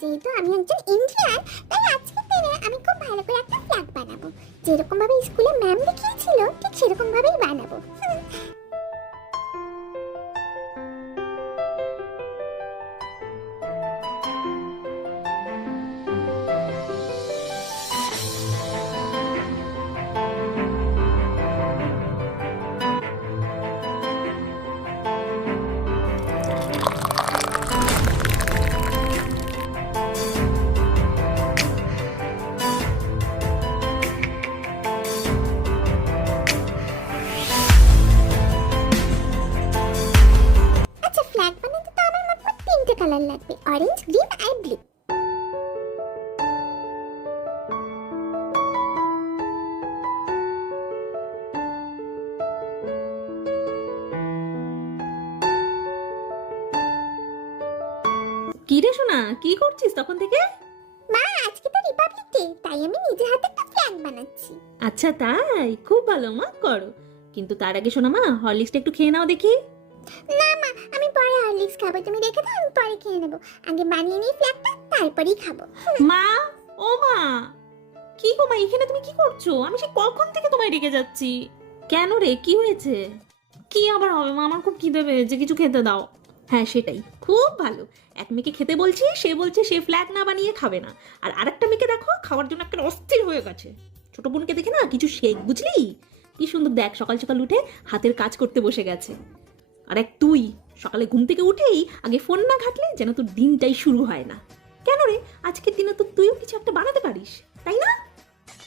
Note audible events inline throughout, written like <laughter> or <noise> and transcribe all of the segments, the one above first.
যেহেতু আমি একজন ইন্ডিয়ান, তাই আজকের দিনে আমি খুব ভালো করে একটা ফ্ল্যাগ বানাবো। যেরকম ভাবে স্কুলে ম্যাম দেখিয়েছিল, ঠিক সেরকম ভাবেই বানাবো। কি রে শোনা কি করছিস তখন থেকে? মা আজকে তো রিপাবলিক ডে তাই আমি নিজে হাতে একটা ফ্ল্যাগ বানাচ্ছি। আচ্ছা তাই? খুব ভালো মা করো। কিন্তু তার আগে শোনা মা হরলিক্সটা একটু খেয়ে নাও দেখি। না মা আমি পরে হরলিক্স খাব তুমি রেখে দাও আমি পরে খেয়ে নেব। আগে বানিয়ে নিই ফ্ল্যাগটা তারপরেই খাব। <laughs> মা ও মা কি গো মা এখানে তুমি কি করছ? আমি সে কখন থেকে তোমায় রেখে যাচ্ছি। কেন রে কি হয়েছে? কি আবার হবে মা? আমার খুব খিদে পেয়েছে কিছু খেতে দাও। হ্যাঁ সেটাই। খুব ভালো। এক মেয়েকে খেতে বলছি, সে বলছে সে ফ্ল্যাগ না বানিয়ে খাবে না। আর আরেকটা মেয়েকে দেখো, খাওয়ার জন্য একটা অস্থির হয়ে গেছে। ছোট বোনকে দেখে না কিছু শেখ, বুঝলি? কি সুন্দর, দেখ, সকাল সকাল উঠে হাতের কাজ করতে বসে গেছে। আর এক তুই, সকালে ঘুম থেকে উঠেই আগে ফোন না ঘাটলে যেন তোর দিনটাই শুরু হয় না। কেন রে? আজকের দিনে তো তুইও কিছু একটা বানাতে পারিস, তাই না?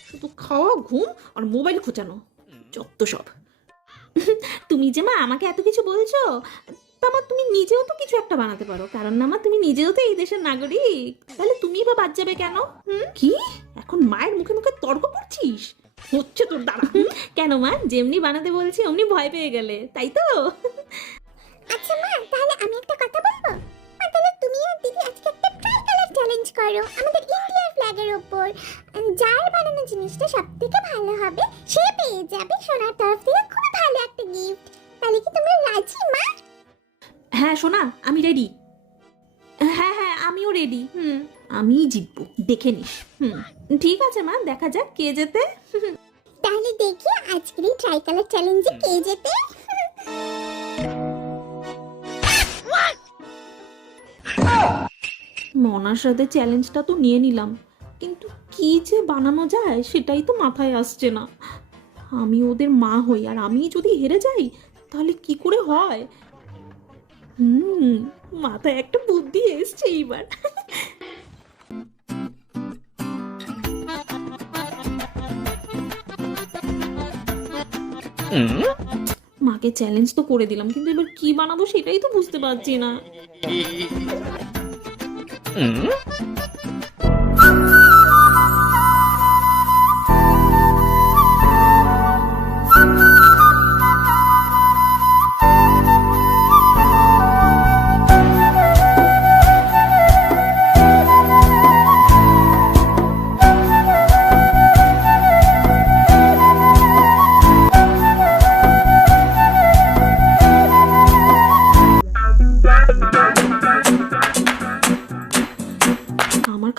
শুধু খাওয়া, ঘুম আর মোবাইল খোঁচানো, যত সব। তুমি যে মা, আমাকে এত কিছু বলছো তা মা তুমি নিজেও তো কিছু একটা বানাতে পারো। কারণ না মা তুমি নিজেও তো এই দেশের নাগরিক। তাহলে তুমি বা বাদ যাবে কেন? হুম? কি? এখন মায়ের মুখে মুখে তর্ক করছিস? হচ্ছে তোর দাঁড়া কেন মা? যেমনি বানাতে বলছি অমনি ভয় পেয়ে গেলে। তাই তো? আচ্ছা মা তাহলে আমি একটা কথা বলব? মা তাহলে তুমি আর দিদি আজকে একটা ট্রাই কালার চ্যালেঞ্জ করো আমাদের ইন্ডিয়ার ফ্ল্যাগের ওপর। উম, যার বানানো জিনিসটা সব থেকে ভালো হবে সে পেয়ে যাবে সোনার তরফ থেকে খুব ভালো একটা গিফট তাহলে কি তোমরা রাজি মা? হ্যাঁ শোনা আমি রেডি হ্যাঁ হ্যাঁ আমিও রেডি হুম আমিই জিতবো। দেখে নিস। হুম ঠিক আছে মা দেখা যাক কে যেতে তাহলে দেখি আজকের এই ট্রাই কালার চ্যালেঞ্জে কে যেতে মনার সাথে চ্যালেঞ্জটা তো নিয়ে নিলাম। কিন্তু কি যে বানানো যায় সেটাই তো মাথায় আসছে না। আমি ওদের মা হই আর আমি যদি হেরে যাই তাহলে কি করে হয়? হুম মাথায় একটা বুদ্ধি এসছে এইবার। মাকে চ্যালেঞ্জ তো করে দিলাম কিন্তু এবার কি বানাবো সেটাই তো বুঝতে পারছি না।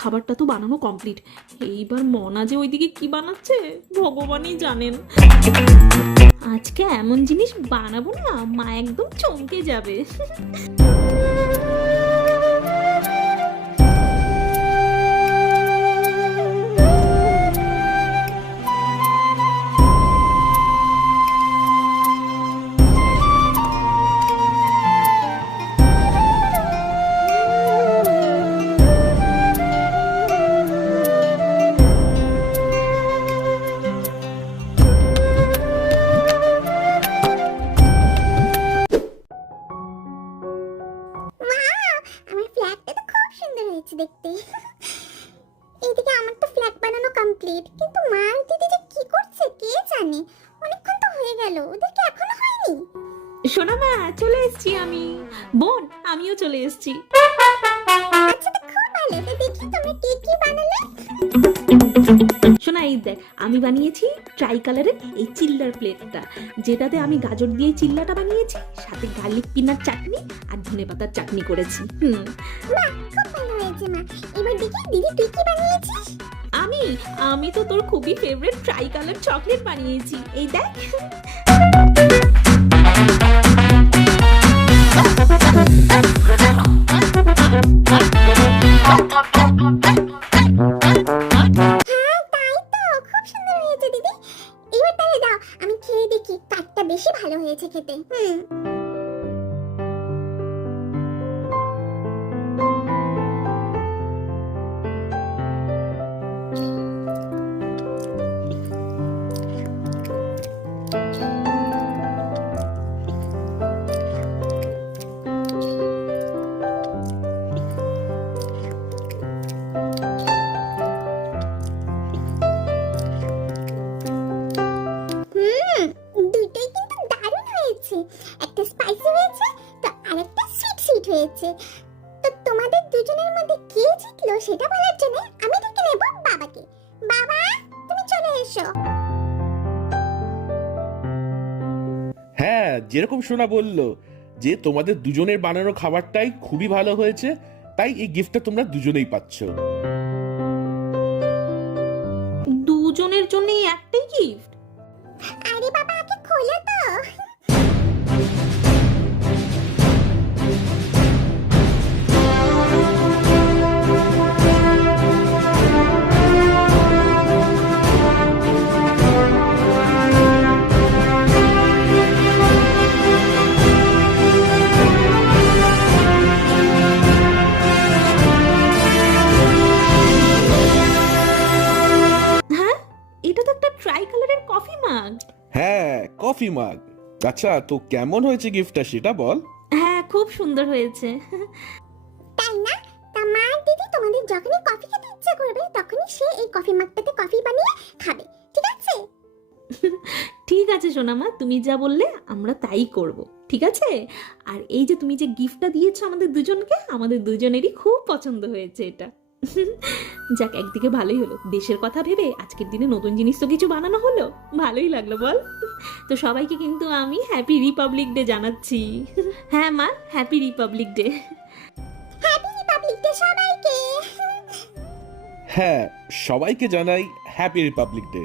খাবারটা তো বানানো কমপ্লিট এইবার মনা যে ওইদিকে কি বানাচ্ছে, ভগবানই জানেন। আজকে এমন জিনিস বানাবো না, মা একদম চমকে যাবে। হয়েছে দেখতে। এইদিকে আমার তো ফ্ল্যাগ বানানো কমপ্লিট কিন্তু মা দিদি যে কি করছে কে জানে? অনেকক্ষণ তো হয়ে গেল ওদেরকে এখনও হয়নি। শোনা মা চলে এসেছি আমি। বোন আমিও চলে এসেছি। আচ্ছা তো খুব ভালো। তো দেখি তোমরা কে কি বানালে। শোনা এই দেখ আমি বানিয়েছি ট্রাই কালারের এই চিল্লার প্লেটটা যেটাতে আমি গাজর দিয়ে চিল্লাটা বানিয়েছি সাথে গার্লিক পিনার চাটনি আর ধনে পাতার চাটনি করেছি। হুম। হয়েছে মা। এবার দেখি দিদি তুই কি বানিয়েছিস? আমি আমি তো তোর খুবই ফেভারিট ট্রাই কালার চকলেট বানিয়েছি। এই দেখ। হ্যাঁ <laughs> সুইট হয়েছে তো তোমাদের দুজনের মধ্যে কে জিতলো সেটা বলার জন্য আমি ডেকে নেব বাবাকে। বাবা তুমি চলে এসো। হ্যাঁ যেরকম শোনা বলল যে তোমাদের দুজনের বানানো খাবারটাই খুবই ভালো হয়েছে তাই এই গিফটটা তোমরা দুজনেই পাচ্ছ। দুজনের জন্যই একটাই গিফট কফি মাগ আচ্ছা তো কেমন হয়েছে গিফটটা সেটা বল। হ্যাঁ খুব সুন্দর হয়েছে। তাই না? তা মা আর দিদি তোমাদের যখনই কফি খেতে ইচ্ছা করবে তখনই সে এই কফি মাগটাতে কফি বানিয়ে খাবে ঠিক আছে? ঠিক আছে সোনামা তুমি যা বললে আমরা তাই করব ঠিক আছে? আর এই যে তুমি যে গিফটটা দিয়েছ আমাদের দুজনকে আমাদের দুজনেরই খুব পছন্দ হয়েছে এটা। যাক একদিকে ভালোই হলো। দেশের কথা ভেবে আজকের দিনে নতুন জিনিস তো কিছু বানানো হলো। ভালোই লাগল বল। তো সবাইকে কিন্তু আমি হ্যাপি রিপাবলিক ডে জানাচ্ছি। হ্যাঁ মা happy republic day happy republic day সবাইকে। হ্যাঁ সবাইকে জানাই হ্যাপি রিপাবলিক ডে